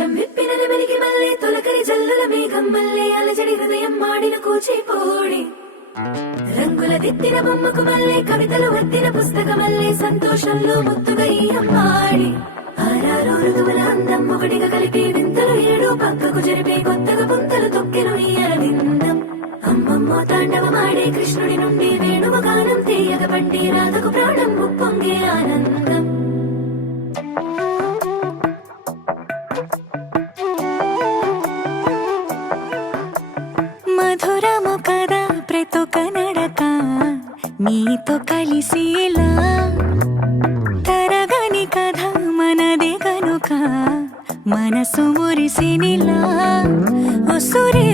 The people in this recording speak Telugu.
వేషం విప్పిన నెమలికి మల్లె తొలకరి జల్లుల మేఘం మల్లె అలజడి హృదయం మాడిన కూచిపూడి రంగుల దిద్దిన బొమ్మకు మల్లె కవితలు వద్దిన పుస్తకమల్లె సంతోషంలో ముద్దుగా ఈ అమ్మాడి ఆరారు ఋతువుల అందం ఒకటిగా కలిపి వింతలు ఏడు పక్కకు జరిపే కొత్తగా పుంతలు తొక్కెను ఈ అరవిందం అమ్మమ్మో తాండవమాడే కృష్ణుడి నుండి వేణువ గానం తీయగ పండి రాధకు ప్రాణం ఉప్పొంగే ఆనందం మధురము కదా ప్రతొక నడక నీతో కలిసేలా తరగని కథ మనదే కనుక మనసు మురిసినిలా ఉసురే